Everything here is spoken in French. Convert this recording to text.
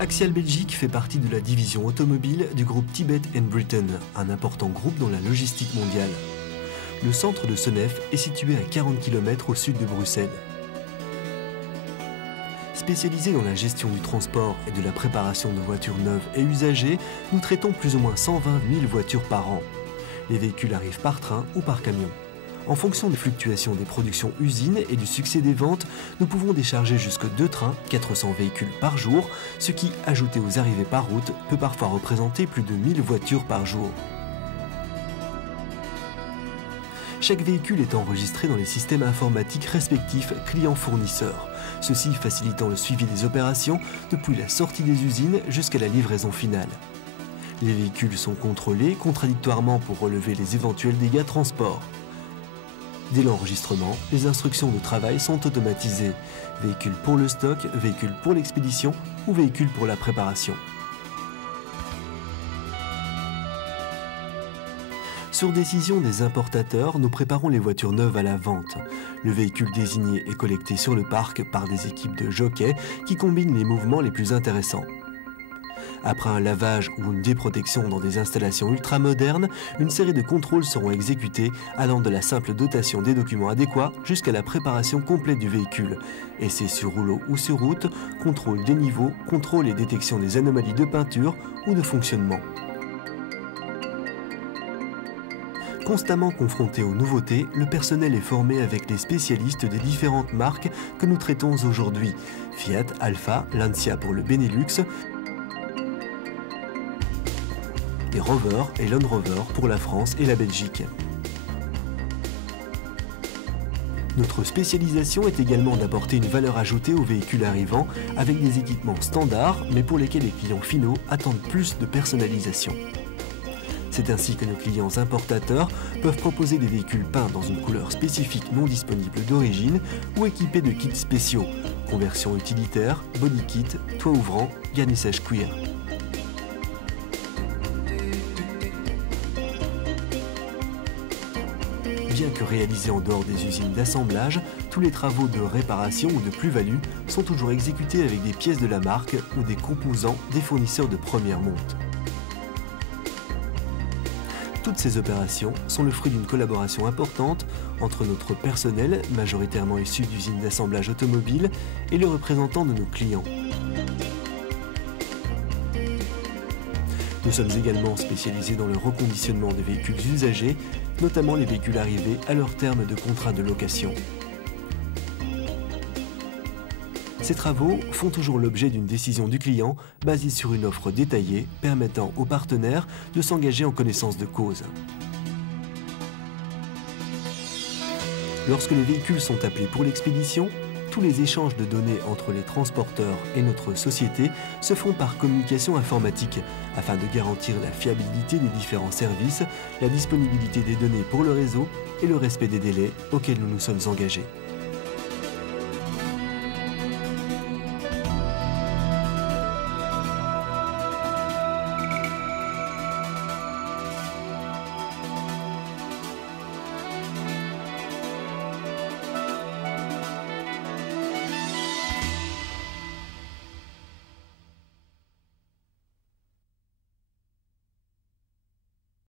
Axial Belgique fait partie de la division automobile du groupe Tibet & Britain, un important groupe dans la logistique mondiale. Le centre de Senef est situé à 40 km au sud de Bruxelles. Spécialisé dans la gestion du transport et de la préparation de voitures neuves et usagées, nous traitons plus ou moins 120 000 voitures par an. Les véhicules arrivent par train ou par camion. En fonction des fluctuations des productions usines et du succès des ventes, nous pouvons décharger jusque 2 trains, 400 véhicules par jour, ce qui, ajouté aux arrivées par route, peut parfois représenter plus de 1000 voitures par jour. Chaque véhicule est enregistré dans les systèmes informatiques respectifs clients-fournisseurs, ceci facilitant le suivi des opérations depuis la sortie des usines jusqu'à la livraison finale. Les véhicules sont contrôlés contradictoirement pour relever les éventuels dégâts transport. Dès l'enregistrement, les instructions de travail sont automatisées. Véhicule pour le stock, véhicule pour l'expédition ou véhicule pour la préparation. Sur décision des importateurs, nous préparons les voitures neuves à la vente. Le véhicule désigné est collecté sur le parc par des équipes de jockeys qui combinent les mouvements les plus intéressants. Après un lavage ou une déprotection dans des installations ultramodernes, une série de contrôles seront exécutés allant de la simple dotation des documents adéquats jusqu'à la préparation complète du véhicule. Essais sur rouleau ou sur route, contrôle des niveaux, contrôle et détection des anomalies de peinture ou de fonctionnement. Constamment confronté aux nouveautés, le personnel est formé avec les spécialistes des différentes marques que nous traitons aujourd'hui. Fiat, Alfa, Lancia pour le Benelux, et Rover et Land Rover pour la France et la Belgique. Notre spécialisation est également d'apporter une valeur ajoutée aux véhicules arrivants avec des équipements standards mais pour lesquels les clients finaux attendent plus de personnalisation. C'est ainsi que nos clients importateurs peuvent proposer des véhicules peints dans une couleur spécifique non disponible d'origine ou équipés de kits spéciaux, conversion utilitaire, body kit, toit ouvrant, garnissage cuir. Bien que réalisés en dehors des usines d'assemblage, tous les travaux de réparation ou de plus-value sont toujours exécutés avec des pièces de la marque ou des composants des fournisseurs de première monte. Toutes ces opérations sont le fruit d'une collaboration importante entre notre personnel, majoritairement issu d'usines d'assemblage automobile, et les représentants de nos clients. Nous sommes également spécialisés dans le reconditionnement des véhicules usagés, notamment les véhicules arrivés à leur terme de contrat de location. Ces travaux font toujours l'objet d'une décision du client basée sur une offre détaillée permettant aux partenaires de s'engager en connaissance de cause. Lorsque les véhicules sont appelés pour l'expédition, tous les échanges de données entre les transporteurs et notre société se font par communication informatique afin de garantir la fiabilité des différents services, la disponibilité des données pour le réseau et le respect des délais auxquels nous nous sommes engagés.